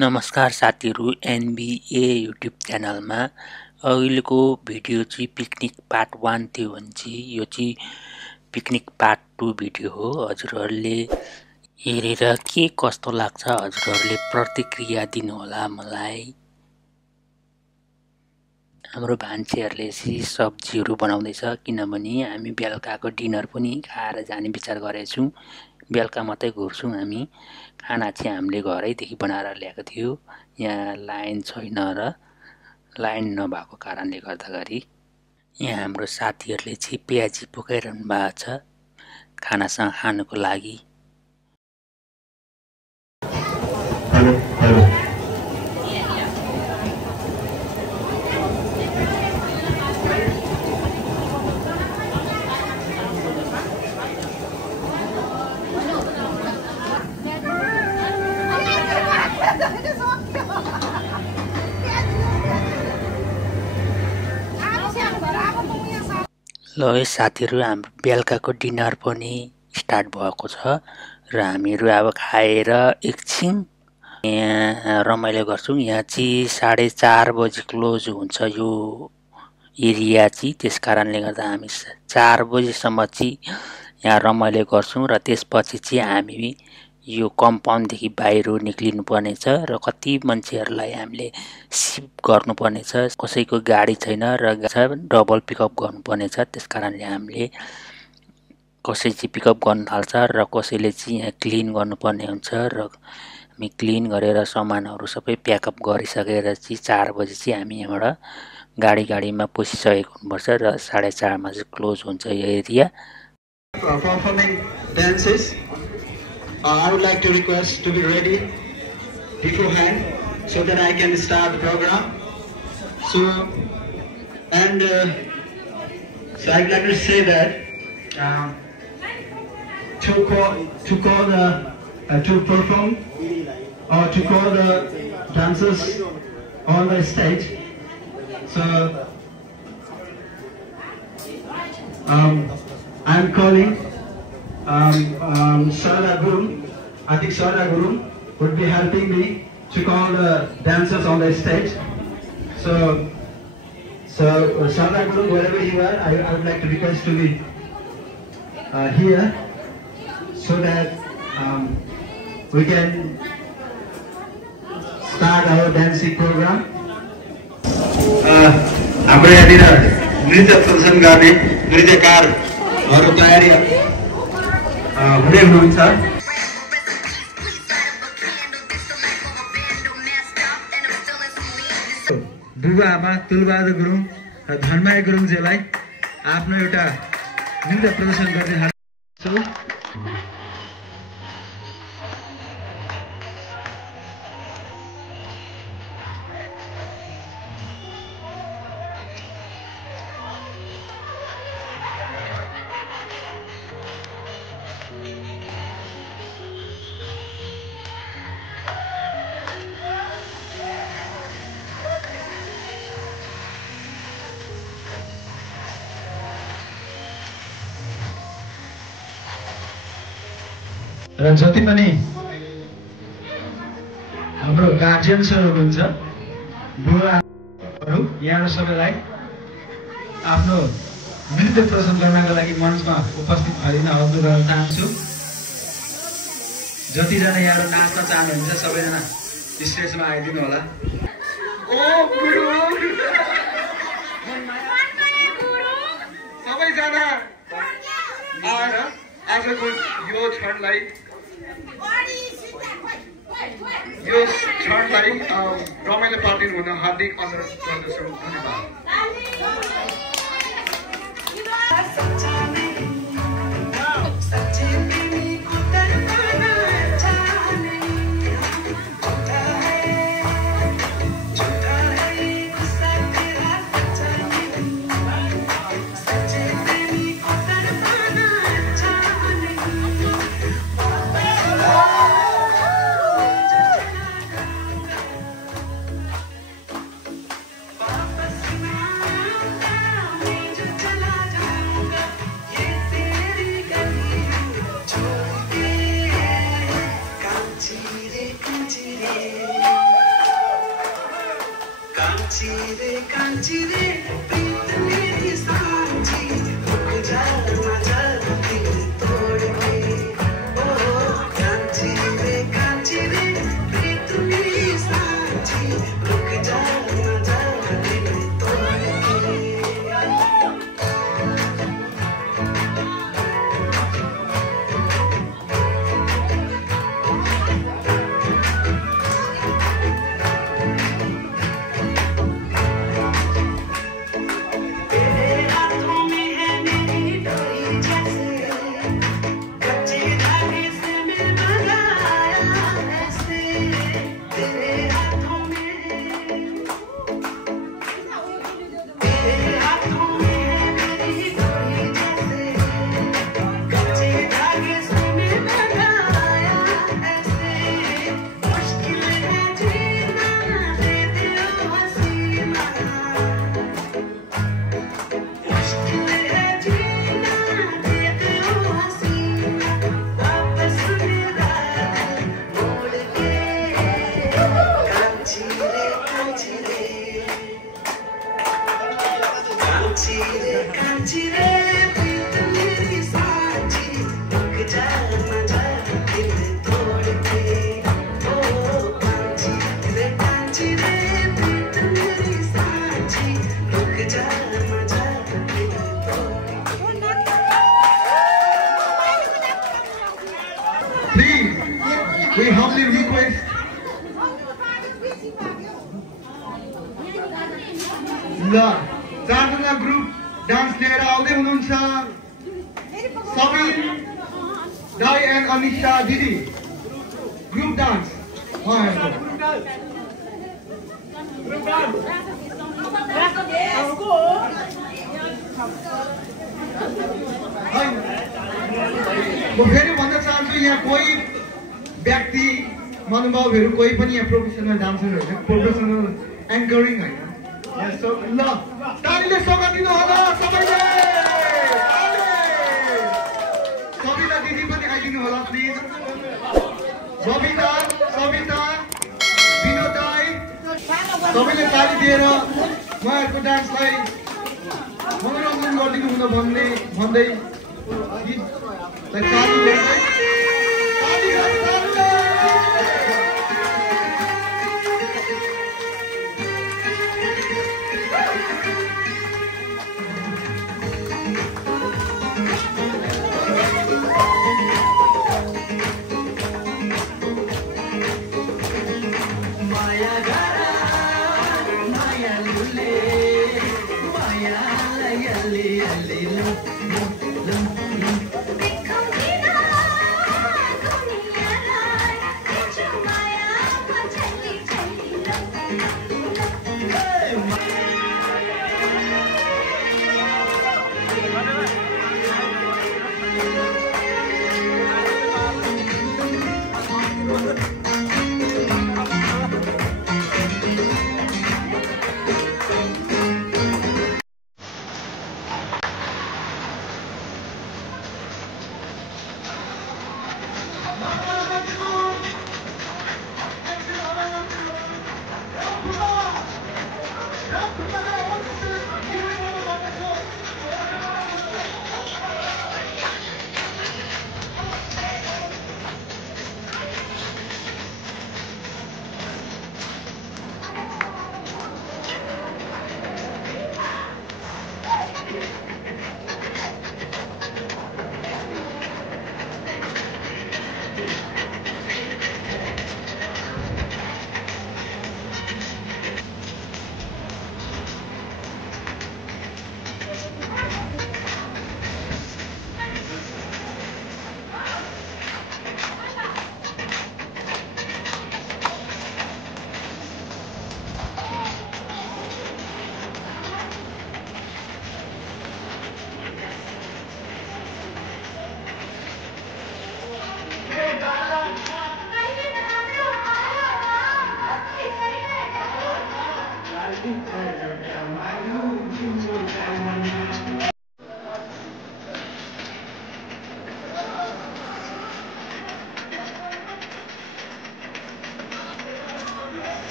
नमस्कार साथीहरू, NBA YouTube च्यानलमा अहिलेको भिडियो चाहिँ पिकनिक पार्ट 1 थियो भने चाहिँ यो चाहिँ पिकनिक पार्ट 2 भिडियो हो। हजुरहरूले हेरेर के कस्तो लाग्छ हजुरहरूले प्रतिक्रिया दिनुहोला मलाई। हाम्रो भान्सेहरूले चाहिँ सब्जीहरू बनाउँदैछ किनभने हामी बेलुकाको डिनर पनि खाएर जाने विचार गरेछौँ। बेलुका मात्रै घुर्छौँ हामी। खाना चाहिँ हामीले घरैदेखि बनाएर ल्याएको थियो। यहाँ लाइन छैन र लाइन नभएको कारणले गर्दाखेरि यहाँ हाम्रो साथीहरूले चाहिँ प्याजी पकाइरहनु भएको छ खानासँग खानुको लागि। ल है साथीहरू, हाम्रो बेलुकाको डिनर पनि स्टार्ट भएको छ र हामीहरू अब खाएर एकछिन यहाँ रमाइलो गर्छौँ। यहाँ चाहिँ 4:30 बजी क्लोज हुन्छ यो एरिया चाहिँ, त्यस कारणले गर्दा हामी 4 बजीसम्म चाहिँ यहाँ रमाइलो गर्छौँ र त्यसपछि चाहिँ हामी यो कम्पाउन्डदेखि बाहिर निक्लिनु पर्नेछ र कति मान्छेहरूलाई हामीले सिप गर्नुपर्नेछ। कसैको गाडी छैन र डबल पिकअप गर्नुपर्नेछ, त्यस कारणले हामीले कसै चाहिँ पिकअप गर्न थाल्छ र कसैले चाहिँ यहाँ क्लिन गर्नुपर्ने हुन्छ र हामी क्लिन गरेर सामानहरू सबै प्याकअप गरिसकेर चाहिँ 4 बजी चाहिँ हामी यहाँबाट गाडीमा पसिसकेको हुनुपर्छ र 4:30 मा चाहिँ क्लोज हुन्छ यो area. I would like to request to be ready beforehand so that I can start the program. So I'd like to say that to perform or to call the dancers on the stage. So I'm calling Sarada Guru. I think Sarada Guru would be helping me to call the dancers on the stage. So Sarada Guru, wherever you are, I would like to request to be here so that we can start our dancing program. हाम्रो यहाँनिर नृत्य प्रदर्शन गर्ने नृत्यकारहरू तयारी हुँदै हुनुहुन्छ। बुबा आमा तुलबहादुर गुरुङ र धनमाया गुरुङजीलाई आफ्नो एउटा नृत्य प्रदर्शन गर्ने हार्दिक र जति पनि हाम्रो गार्जियन्सहरू हुनुहुन्छ, बुवाहरू, यहाँ सबैलाई आफ्नो नृत्य प्रदर्शन गर्नका लागि मञ्चमा उपस्थित भइन अनुरोध गर्न चाहन्छु। जतिजना यहाँ नाच्न चाहनुहुन्छ सबैजना स्टेजमा आइदिनु होला। सबैजना आएर आजको यो क्षणलाई रमाइलो पार्दिनु हुन हार्दिक अनुरोध गर्दछु। धन्यवाद। We humbly request ल चारजना ग्रुप डान्स लिएर आउँदै हुनुहुन्छ सबिन दाई एन्ड अनिशा दिदी ग्रुप डान्स म फेरि भन्न चाहन्छु यहाँ कोही व्यक्ति महानुभावहरू कोही पनि यहाँ प्रोफेसनल डान्सर होइन प्रोफेसनल एङ्करिङ होइन ल तालीले स्वागत दिनु होला सबैले सबिता दिदी पनि आइदिनु होला प्लिज सबिता विनोद दाई सबैले ताली दिएर उहाँहरूको डान्सलाई मनोरञ्जन गरिदिनु हुन भन्दै गीतलाई चालु गर्दै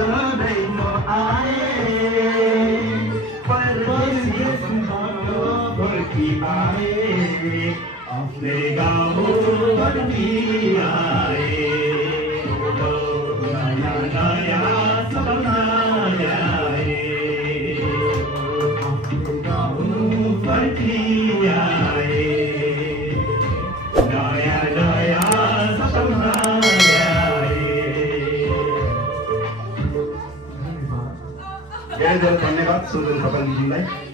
सधैँ म आए परदेशीबाट फर्की आए आफ्नै गाउँ फर्की आए नयाँ नयाँ सपना ल्याए आफ्नै गाउँ फर्की आए नयाँ नयाँ सपना ल्याए धेरै धेरै धन्यवाद सुन्दर खपालीजीलाई